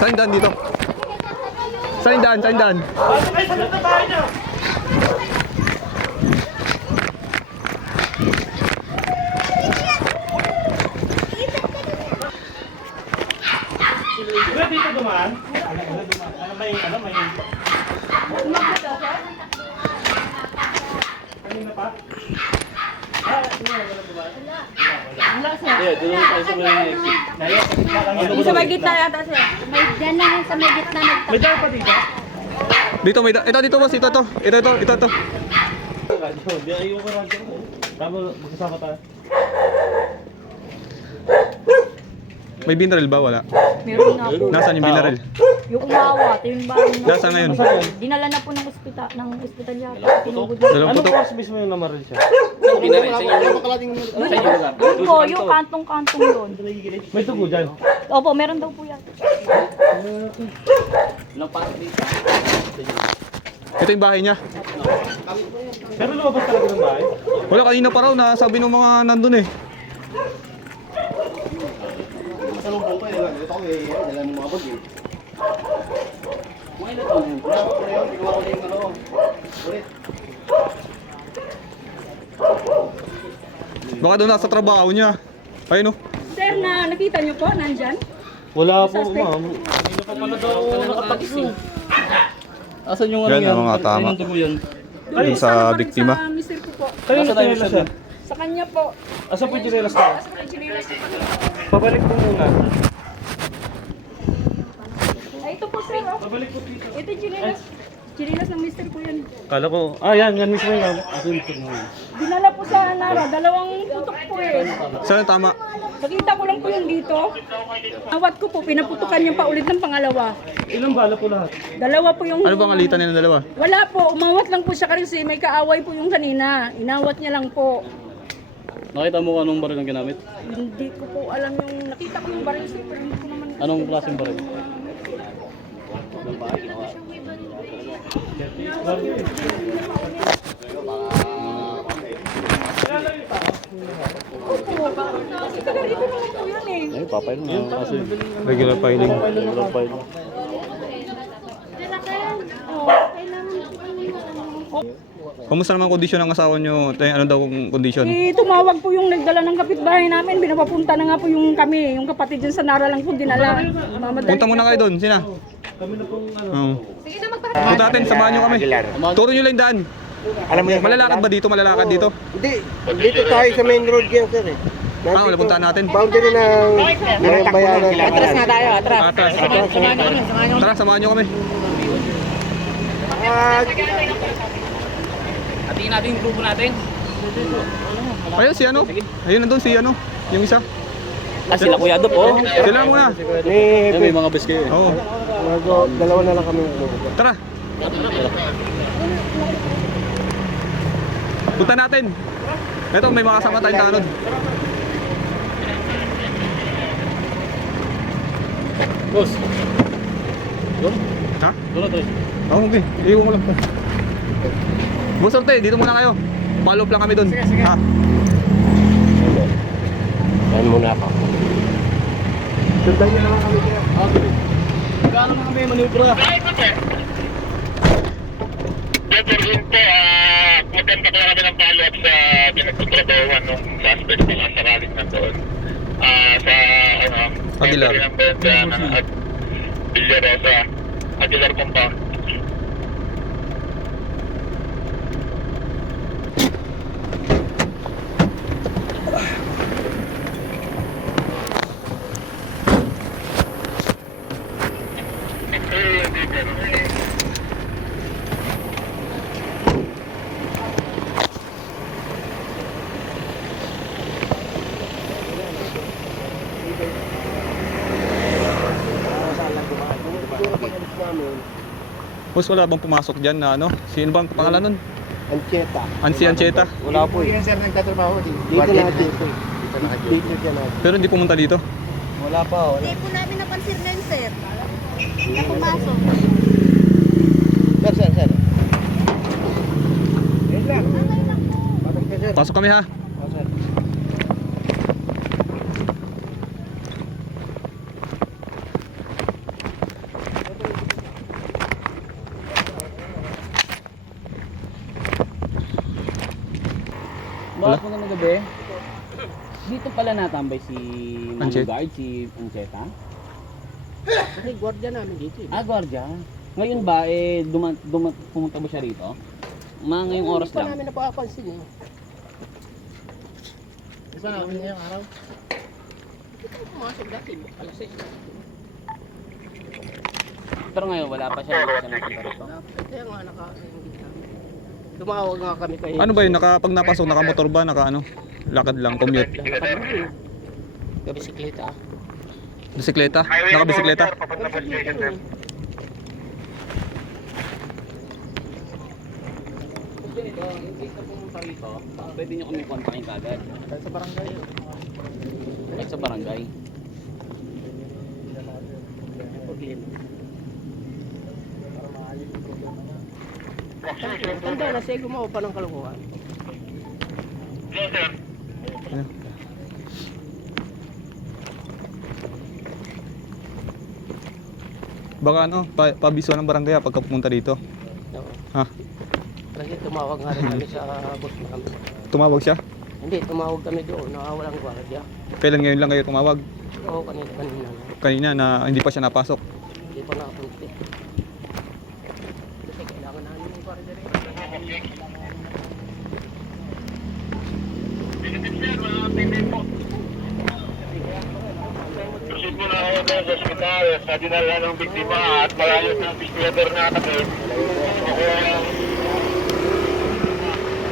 Saan daan dito? Saan daan? Saan daan? Ay, sa loob ng bahay niya! Diba dito dumaan? May kanina pa? Yung sa may gitna yata siya. May dyan na yung sa may gitna May dahil pa dito? Dito may ito boss, ito. Hindi, ayoko radyo. Tama, magsasama tayo. May binaril ba? Wala. Meron nga po. Nasaan yung binaril? Yung umawat, yung bahay na. Nasaan ngayon? Dinala na po ng ospital yata. Tinugod na. Dalawang Anong putok. course mismo yung namaril siya? Yun po, yung kantong-kantong yun. May tugo dyan. Opo, meron daw po yan. Ito yung bahay niya. Pero lumabas talaga ng bahay? Wala, kanina pa raw. Nasabi ng mga nandun eh. Baka doon nasa trabaho niya. Ayun o. Sir, nakita niyo po, nandyan? Wala po, ma'am. Kanina pa pala daw nakatakbo. Asan yung ano Yan, yan? oo nga, tama. Ayun yung dugo yan. Yung sa biktima. Sa mister ko po. Kayo na tayo siya. Sa kanya po. Asa po yung chinelas tayo? Sa kanya chinilas ko po. Pabalik po muna. Ay, ito po sir. Oh. Pabalik po dito. Ito yung chinilas. Chinilas ng mister ko yan. Kala ko, yan mismo yun. Asa yung mismo yun? Dinala po sa Nara. Dalawang putok po eh. Saan ang tama? Nakita ko lang po yung dito. Awat ko po, pinaputukan niya pa ulit ng pangalawa. Ilang bala po lahat? Dalawa po yung... Ano bang alitan nila dalawa? Wala po, umawat lang po siya kasi may kaaway po yung kanina. Inawat niya lang po. Nakita mo kung anong baril ang ginamit? Hindi ko po alam yung... Nakita ko yung baril sir, pero hindi ko naman... Anong klaseng baril? Opo, kasi taga rito naman po yan eh. Ay, papay lang. Kasi Regular filing. regular file. Kamusta naman kondisyon ng asawa nyo? Ano daw kung kondisyon? Tumawag po yung nagdala ng kapitbahay namin. Binapapunta na nga po yung kami. Yung kapatid dyan sa Nara lang po dinala. Mamadali Punta muna kayo doon, sina? Kami na pong ano. Oo. Punta natin, samahan nyo kami. Turo nyo lang yung daan. Alam mo yan? Malalakad ba dito? Malalakad dito? Hindi. Dito tayo sa main road yan, sir eh. Wala puntahan natin. Boundary ng bayanan. Atras nga tayo, atras. Atas. Tara, samahan nyo kami. Hatiin natin yung grupo natin. Ayun, si ano? Ayun, nandun si ano? Yung isa. Sila Kuya Dop, oh. Sila muna. Eh, May mga bes kayo. Oo. dalawa na lang kami. Tara. Punta natin. Ito, may mga kasama tayong tanod. Boss. Doon? Ha? Doon na, Tres. Oo, okay. Iiwan ko lang. Boss Orte, dito muna kayo. Follow up lang kami doon. Ha? Yan muna ako. Sundan niyo naman kami kaya. Gano'n na kami manubra? Maganda ko kami ng follow-up sa pinagtatrabawan ng suspect na nasa rallying na doon. Sa Aguilar. at Villarosa, Aguilar Compound. Boss, wala bang pumasok dyan na ano? Sino bang pangalan nun? Ancheta. Ansi Ancheta. Wala po eh. Sir, nagtatrabaho dito. Dito na dito. Dito dyan natin. Pero hindi pumunta dito. Wala pa. Hindi po namin napansin na yun, sir. Na pumasok. Sir. Yan lang. Patag ka, sir. Pasok kami ha. Sir. Bakit mo naman gabi? Dito pala natambay si Anchet. Guard, si Ancheta. Kasi gwardiya namin dito eh. Ah, gwardiya. Ngayon ba, pumunta ba siya rito? Mga ngayong oras Hindi pa lang. namin napapansin eh. Isa na kami ngayong araw. Ito pumasok dati. Alas 6. Pero ngayon, wala pa siya. Hindi siya napunta rito. Kaya nga naka-engage namin. Tumawag nga kami kay... Ano ba yun? Pag napasok, nakamotor ba? Ano? Lakad lang, commute. Kabisikleta. Bisikleta? Nakabisikleta? Papunta sa station, sir. Ganito, in case na pumunta rito, pwede nyo kami kontakin kagad. Sa barangay. Kahit sa barangay. Problema. Tanda na siya gumawa pa ng kalokohan. Yes, sir. Baka pabiso ng barangay pagka pumunta dito. Oo. Ha? Kasi tumawag nga rin kami sa boss namin. Tumawag siya? Hindi, tumawag kami doon. Nakawalang gwardiya. Kailan ngayon lang kayo tumawag? Oo, kanina. Kanina na hindi pa siya napasok. Hindi pa nakapunti. Kasi kailangan namin yung gwardiya rin. Proceed mo na kayo doon sa ospital sa dinala ng biktima at malayos ng investigador na kami.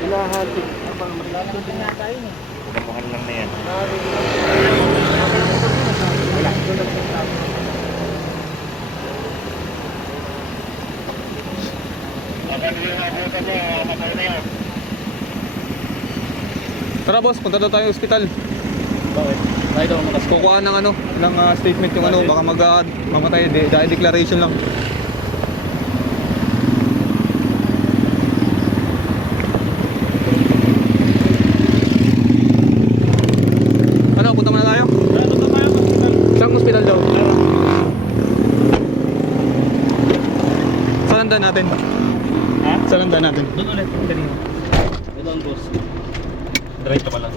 Hinahantin. Abang maglalaro din na tayo eh. Kamuhan lang na yan. Wala, ito lang sa tao. Kapag yung abutan mo, matay na yan. Tara boss, punta daw tayo sa ospital. Bakit? Bakit ako makas? Kukuha ng statement yung baka mamatay, dahil declaration lang. Ano, punta muna tayo? Saan hospital daw? Saan ang daan natin? Ha? Saan ang daan natin? Doon ulit. Kanina. Ito ang boss. Drive ka pala.